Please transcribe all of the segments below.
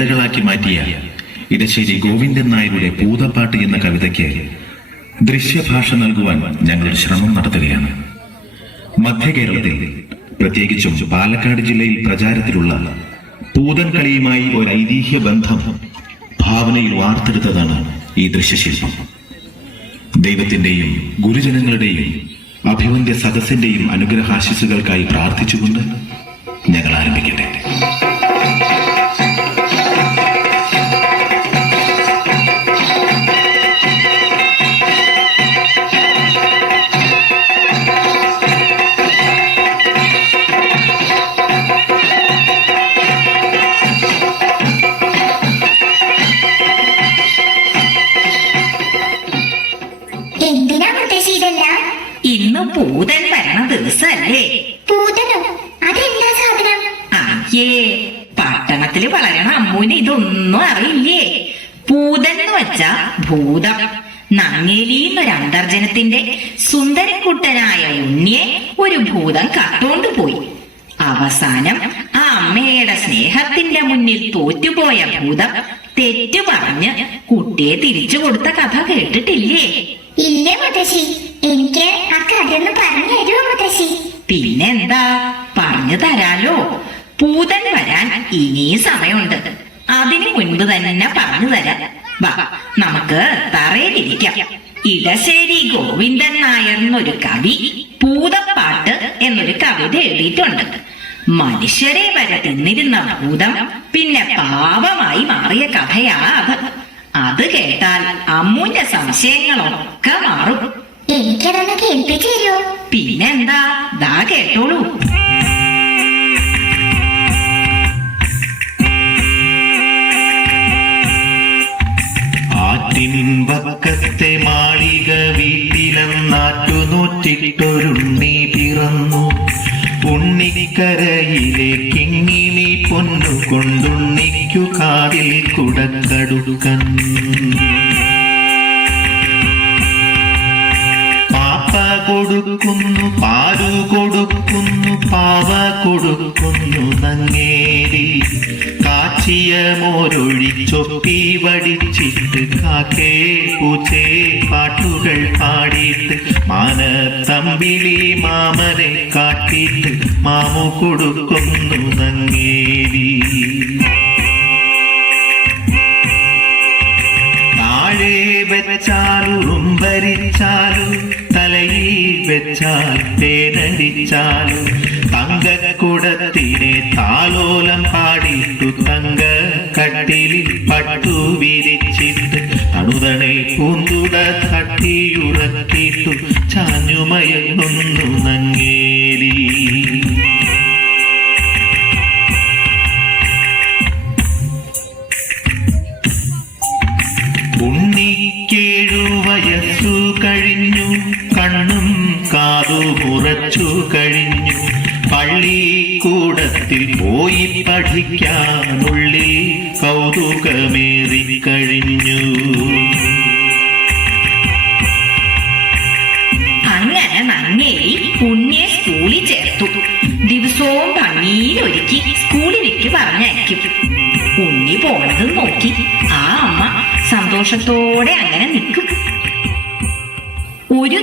കഥകളാക്കി മാറ്റിയ ഇടശ്ശേരി ഗോവിന്ദൻ നായരുടെ പൂതപ്പാട്ട് എന്ന കവിതയ്ക്ക് ദൃശ്യഭാഷ നൽകുവാൻ ഞങ്ങൾ ശ്രമം നടത്തുകയാണ്. മധ്യ കേരളത്തിൽ പ്രത്യേകിച്ചും പാലക്കാട് ജില്ലയിൽ പ്രചാരത്തിലുള്ള പൂതൻകളിയുമായി ഒരു ഐതിഹ്യ ബന്ധം ഭാവനയിൽ വാർത്തെടുത്തതാണ് ഈ ദൃശ്യശില്പം. ദൈവത്തിന്റെയും ഗുരുജനങ്ങളുടെയും അഭിവന്ദ്യ സദസ്സിന്റെയും അനുഗ്രഹാശിസുകൾക്കായി പ്രാർത്ഥിച്ചുകൊണ്ട് ഞങ്ങൾ ആരംഭിക്കട്ടെ. അയ്യേ പട്ടണത്തിൽ വളരണ അമ്മുവിന് ഇതൊന്നും അറിയില്ലേ? പൂതൻ എന്ന് വെച്ചാ ഭൂതം. നങ്ങേലി എന്നൊരു അന്തർജനത്തിന്റെ സുന്ദരക്കുട്ടനായ ഉണ്ണിയെ ഒരു ഭൂതം കട്ടോണ്ട് പോയി. അവസാനം ആ അമ്മയുടെ സ്നേഹത്തിന്റെ മുന്നിൽ തോറ്റുപോയ ഭൂതം തെറ്റു പറഞ്ഞ് കുട്ടിയെ തിരിച്ചു കൊടുത്ത കഥ കേട്ടിട്ടില്ലേ? ഇല്ലേ മുത്തശ്ശി. എനിക്ക് ആ കഥയൊന്ന് പറഞ്ഞു തരുമോ മുത്തശ്ശി? പിന്നെന്താ? പറഞ്ഞു തരാലോ. പൂതൻ വരാൻ ഇനിയും സമയമുണ്ട്. അതിനു മുൻപ് തന്നെ പറഞ്ഞു തരാം. വാ നമുക്ക് തറയിലിരിക്കാം ഇടശ്ശേരി ഗോവിന്ദൻ നായർ എന്നൊരു കവി പൂതപ്പാട്ട് എന്നൊരു കവിത എഴുതിയിട്ടുണ്ട്. മനുഷ്യരെ വരെ തിന്നിരുന്ന ഭൂതം പിന്നെ പാപമായി മാറിയ കഥയാ അത്. അത് കേട്ടാൽ അമ്മൂന്റെ സംശയങ്ങളൊക്കെ മാറും. എനിക്കതൊന്ന് കേൾപ്പിച്ചു തരുമോ പിന്നെന്താ? ദാ കേട്ടോളൂ. വക്കത്തെ മാളിക വീട്ടിലെന്നാറ്റു നോറ്റിട്ടൊരുണ്ണി പിറന്നു. ഉണ്ണിക്കരയിലെ കിങ്ങിണി പൊന്നു കൊണ്ടുണ്ണിക്കു കാതിൽ കുടക്കടുക്കൻ. പാപ്പ കൊടുക്കുന്നു പാലു കൊടുക്കുന്നു പാവ കൊടുക്കുന്നു നങ്ങേരി. കാച്ചിയ മോരൊഴിച്ചൊപ്പി വടിച്ചിട്ട് കാക്കേ പൂച്ചേ പാട്ടുകൾ പാടിയിട്ട് മാനത്തമ്പിളി മാമരെ കാട്ടിയിട്ട് മാമു കൊടുക്കുന്നു നങ്ങേരി താഴെ വെച്ചാലും ഭരിച്ചാലും വെച്ചാൽ തേനടിച്ചാലും തങ്കക്കുടത്തിനെ താലോലം പാടിട്ടു തങ്ക കട്ടിലിൽ പട്ടു വിരിച്ചിട്ട് തണുതണെ പൂന്തുട തട്ടിയുറക്കിട്ടു ചാഞ്ഞുമയങ്ങുന്നു നങ്ങേലി. ഉണ്ണിക്കേഴു വയസ്സു കഴിഞ്ഞു കണ്ണും കാതു കുറച്ചു കഴിഞ്ഞു. പള്ളിക്കൂടത്തിൽ പോയി പഠിക്കാനുള്ളിൽ കൗതുകമേറി കഴിഞ്ഞു. അങ്ങനെ നങ്ങേലി ഉണ്ണിയെ സ്കൂളിൽ ചേർത്തു. ദിവസവും ഭംഗിയിലൊരുക്കി സ്കൂളിലേക്ക് പറഞ്ഞയക്കും. ഉണ്ണി പോണതും നോക്കി ആ അമ്മ സന്തോഷത്തോടെ അങ്ങനെ നിൽക്കും.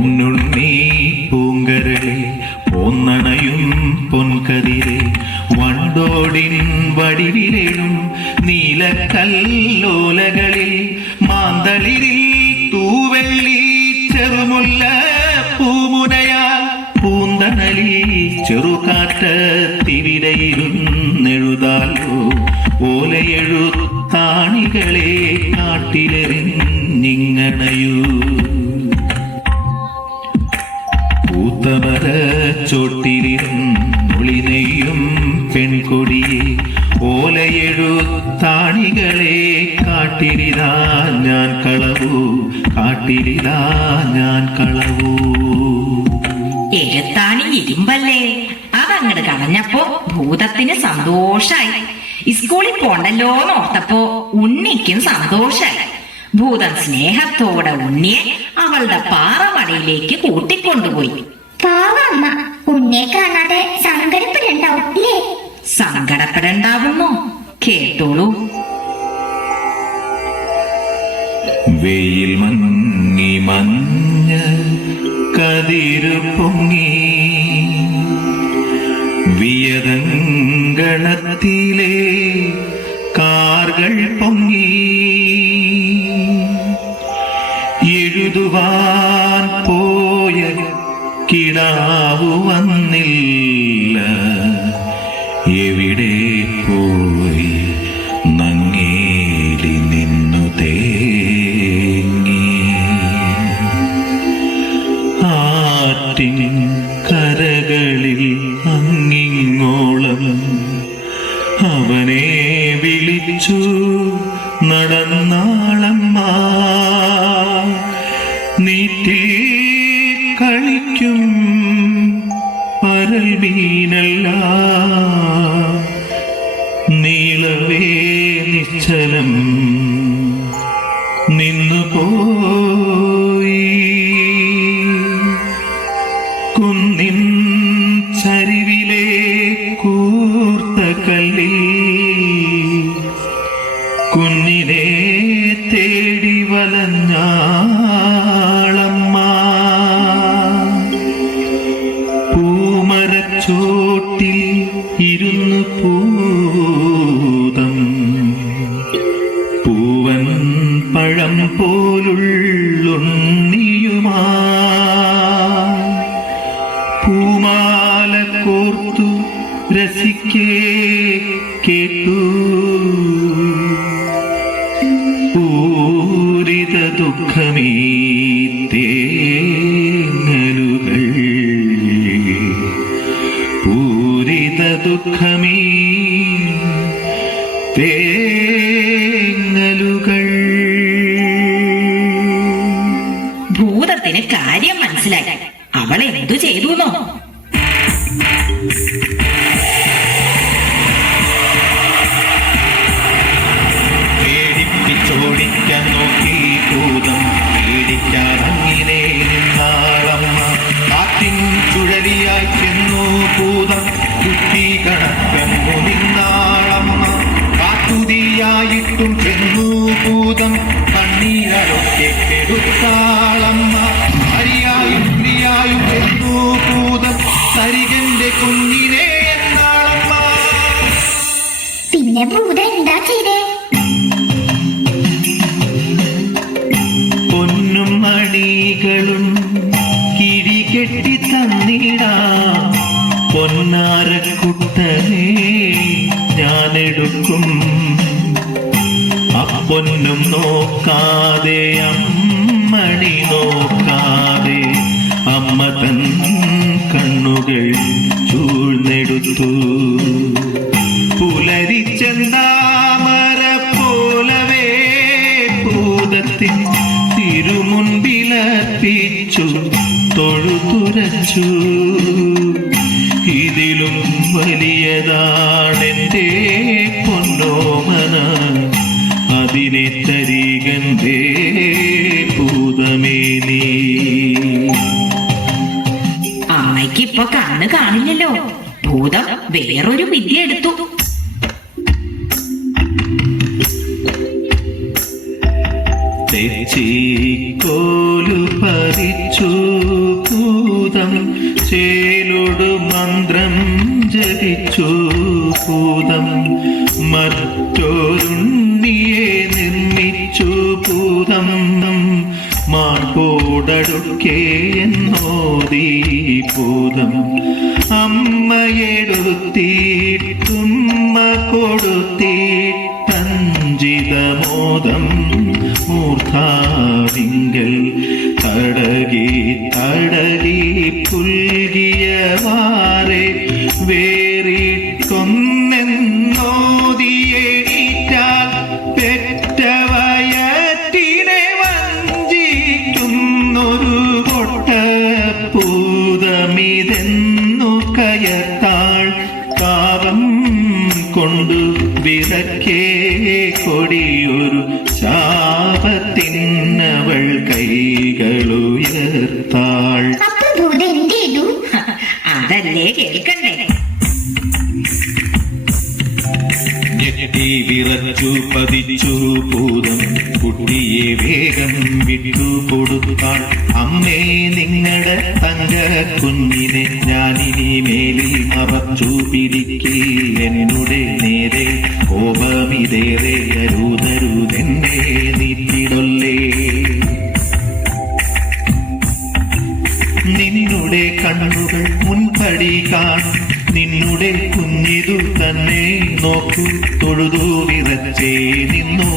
പൊന്നുണ്ണി പൂങ്കരളെ പൊന്നണയും പൊൻകതിരെ വണ്ടോടിൻ വടിവിലേഴും നീലക്കല്ലോലകളിൽ മാന്തളിരിൽ തൂവെള്ളി ചെറുമുല്ല പൂമുനയാൽ പൂന്തണലി ചെറുകാറ്റത്തിവിടയിരുന്നെഴുതാലോ ഓലയെഴുത്താണികളെ കാട്ടിലെറിഞ്ഞിങ്ങണയൂ ചോട്ടിലിരുന്നൊളിനെയ്യും പെൺകൊടിയെ ഓലയെഴുത്താണികളെ കാട്ടിരിതാ ഞാൻ കളവൂ കാട്ടിരിതാ ഞാൻ കളവൂ. എഴുത്താണി ഇരുമ്പല്ലേ? അതങ്ങട് കളഞ്ഞപ്പോ ഭൂതത്തിന് സന്തോഷായി. സ്കൂളിൽ പോണ്ടല്ലോ ഓർത്തപ്പോ ഉണ്ണിക്കും സന്തോഷായി. ഭൂതം സ്നേഹത്തോടെ ഉണ്ണിയെ അവളുടെ പാറമടയിലേക്ക് കൂട്ടിക്കൊണ്ടുപോയി. അമ്മ ഉന്നെ കാണാതെ സങ്കടപ്പെടണ്ടാവും ഇല്ലേ? സങ്കടപ്പെടണ്ടാവുന്നോ കേട്ടോളൂ. വെയിൽ മങ്ങി മഞ്ഞ കതിരു പൊങ്ങി വിയതങ്കണത്തിലെ കാർകൾ പൊങ്ങി. എഴുതുവാൻ പോയ കിടാവു വന്നില്ല. എവിടെ പോയി നങ്ങേലി നിന്നു തേങ്ങി? ആറ്റിൻ കരകളിൽ അങ്ങിങ്ങോളം അവനെ വിളിച്ചു നടന്നാളമ്മ മീനല്ല. നീളവേ നിശ്ചലം നിന്നു പോയി കുന്നിൻ ചരിവിലെ കൂർത്ത കല്ലി കുഞ്ഞിനെ തേടി വലഞ്ഞാളമ്മ കേട്ടു. പൂരിത ദുഃഖമീ. കുഞ്ഞിനെ പിന്നെ ഭൂത എന്താ ചെയ്തേ? പൊന്നും മണികളും കിഴികെട്ടി തന്നിടാ. പൊന്നാരക്കുട്ടനെ ഞാനെടുക്കും. അപ്പൊന്നും നോക്കാതെ അമ്മണി നോക്കാതെ അമ്മ തൻ അമ്മയ്ക്ക് ഇപ്പൊ കണ്ണ് കാണില്ലല്ലോ. ഭൂതം വേറൊരു വിദ്യ എടുത്തു. തെച്ചിക്കോലു പറിച്ചു ഭൂതം ചേലൊടു മന്ത്രം ജപിച്ചു ഭൂതം. മറ്റൊരുണ്ണിയെ നിർമ്മിച്ചു ഭൂതം. മാൺകൂടടുക്കേ എന്നോദീ ഭൂതം അമ്മയെടുത്തിട്ടുമ്മ കൊടുത്തിട്ടഞ്ചിതമോദം മൂർധാവിങ്കൽ തടകി തടകി പുൽകിയ പൊട്ടപ്പൂതമിതെന്നു കയത്താൾ പാപം കൊണ്ടു വിറക്കേ കൊടിയൊരു ശാപത്തിന്നവൾ കൈകളുയർത്താൾ. അതല്ലേ കേൾക്കണ്ടേ? ഞെട്ടി വിറച്ചു പതിച്ചു പൂതം കുട്ടിയെ വേഗം വിട്ടു കൊടുത്താൾ അമ്മേ നിങ്ങളുടെ തങ്ക കുഞ്ഞിനെ ഞാനിനി മേലിൽ മറച്ചു പിടിക്കേ എന്നുടെ നേരെ കോപമിതേറെ അരുതരുതെന്നെ നീറ്റിടൊല്ലേ. നിന്നുടെ കണ്ണുകൾ മുൻപടി കാണും. നിന്നുടെ കുഞ്ഞിതു തന്നെ നോക്കൂ തൊഴുതു വിറച്ചേ നിന്നു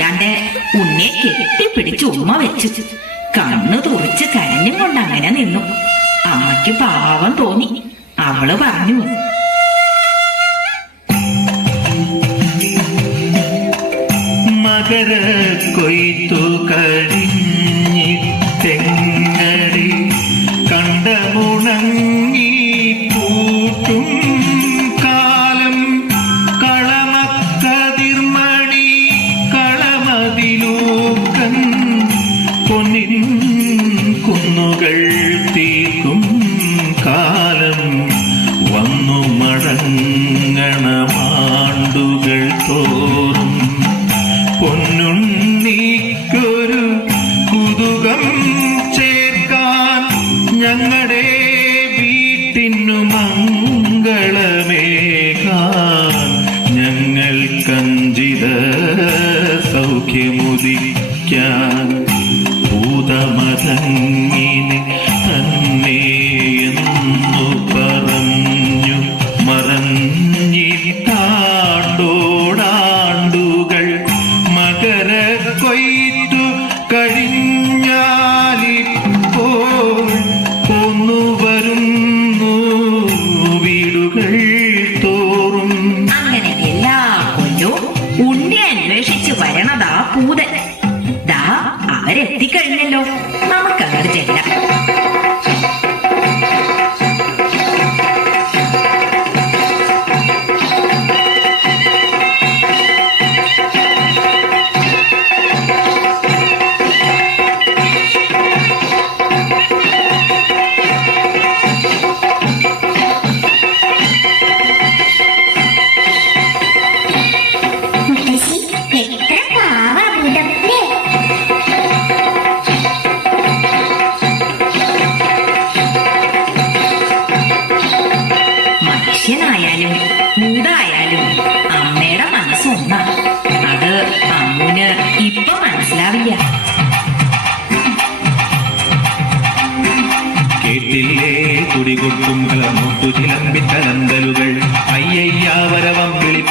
സഹിക്ക ഉന്നെ കെട്ടി കെട്ടിപ്പിടിച്ച് ഉമ്മ വെച്ചു. കണ്ണു തുറിച്ച് കരഞ്ഞും കൊണ്ട് അങ്ങനെ നിന്നു. അമ്മയ്ക്ക് പാവം തോന്നി. അവൾ പറഞ്ഞു. മകര കൊയ്ത്തു കഴിഞ്ഞിട്ടെങ്ങടി there, man. തുടികൊട്ടും കലമുട്ടു ചിലമ്പി കലന്തലുകൾ അയ്യയ്യാവരവം വിളി